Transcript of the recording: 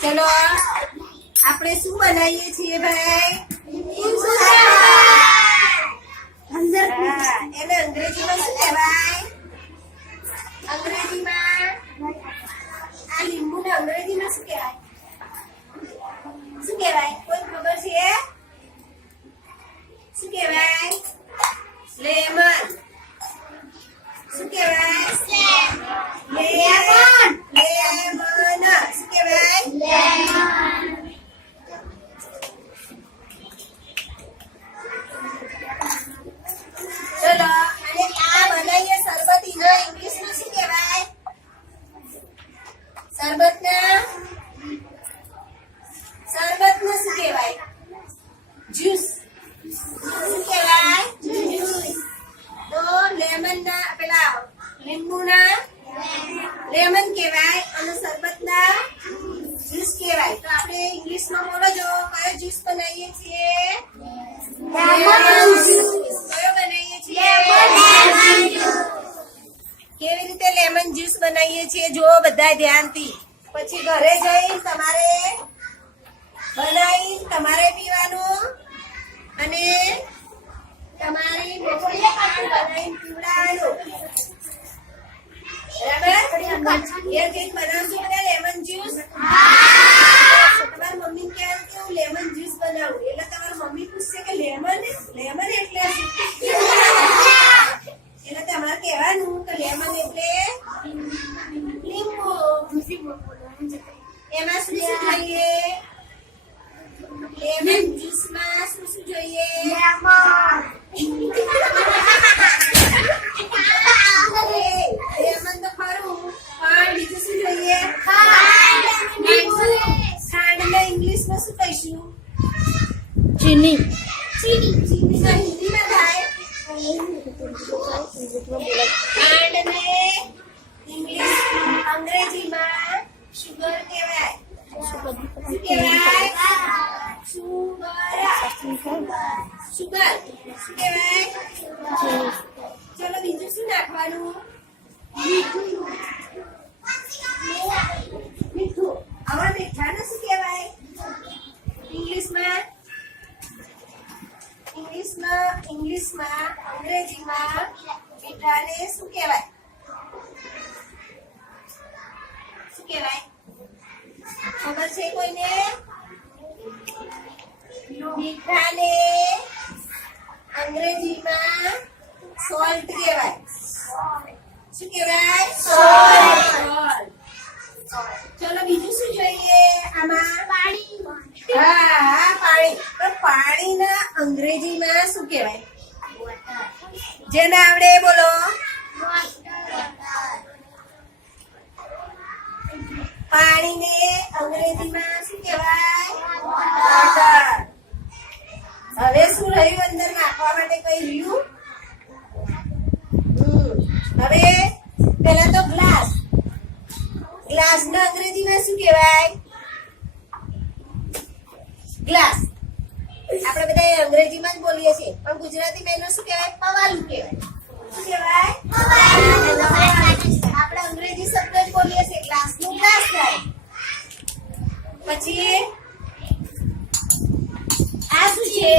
ચલો આપણે શું બનાવીએ છીએ ભાઈ? એને અંગ્રેજીમાં શું કહેવાય? અંગ્રેજીમાં આ લીંબુને અંગ્રેજીમાં શું કહેવાય? શું કહેવાય? કોઈ ખબર છે? શું કહેવાય? લેમન. શું કહેવાય? લેમન. લેમન. શું કહેવાય? લેમન. ચલો અને આ બનાવીએ શરબતીનો ઇંગ્લિશમાં શું કહેવાય? શરબતના શું કહેવાય? જ્યુસ. શું કહેવાય? જ્યુસ. તો લેમનના પેલા લીંબુના લેમન કહેવાય અને શરબતના જ્યુસ કહેવાય. તો આપણે ઇંગ્લિશમાં બોલો જો કયો જ્યુસ બનાવીએ છીએ? Lemon juice. કયો બનાવીએ છીએ? Lemon juice. કેવી રીતે લેમન જ્યુસ બનાવીએ છીએ જો બધા ધ્યાનથી. પછી ઘરે જઈ તમારે બનાવી તમારે પીવાનું અને તમારી મમ્મીને પણ બનાવીને પીવડાવવાનું. બરાબર? ઘેર જઈને બનાવજો બધા લેમન જ્યુસ. તમારી મમ્મી કહેવાય કે હું લેમન જ્યુસ બનાવું એટલે તમારી મમ્મી પૂછશે કે લેમન લેમન એટલે શું? એટલે તમારે કહેવાનું કે લેમન એટલે લીંબુ. એમાં શું શું જોઈએ? લેમન જ્યુસમાં શું શું જોઈએ? લેમન તો ખરું પણ બીજું શું જોઈએ? ખાંડને ઇંગ્લિશમાં શું કહીશું? ચીની. ચીની તો હિન્દીમાં થાય. ખાંડને ઇંગ્લિશ અંગ્રેજીમાં શુગર કહેવાય. શું કહેવાય? શુગર. શું કહેવાય? ચલો બીજું શું નાખવાનું? મીઠું. આવા મીઠાને શું કહેવાય? ઇંગ્લિશમાં અંગ્રેજીમાં મીઠાને શું કહેવાય? શું કહેવાય? ખબર છે કોઈને? મીઠાને અંગ્રેજીમાં સોલ્ટ કહેવાય. શું કહેવાય? સોલ્ટ. ચલો બીજું શું જોઈએ આમાં? પાણી. હા પાણી. તો પાણીના અંગ્રેજીમાં શું કહેવાય? જેને આવડે એ બોલો. પાણીને અંગ્રેજીમાં શું કહેવાય? વોટર. હવે શું રહ્યું અંદર નાખવા માટે? કઈ રહ્યું? હવે પહેલા તો ગ્લાસ. ગ્લાસના અંગ્રેજીમાં શું કહેવાય? ગ્લાસ. આપણે બધા અંગ્રેજીમાં જ બોલીએ છીએ પણ ગુજરાતીમાં એનું શું કહેવાય? પવાલું કહેવાય. શું કહેવાય? આપણે અંગ્રેજી શબ્દ જ બોલીએ છીએ. ગ્લાસનું ગ્લાસ થાય. પછી આ શું છે?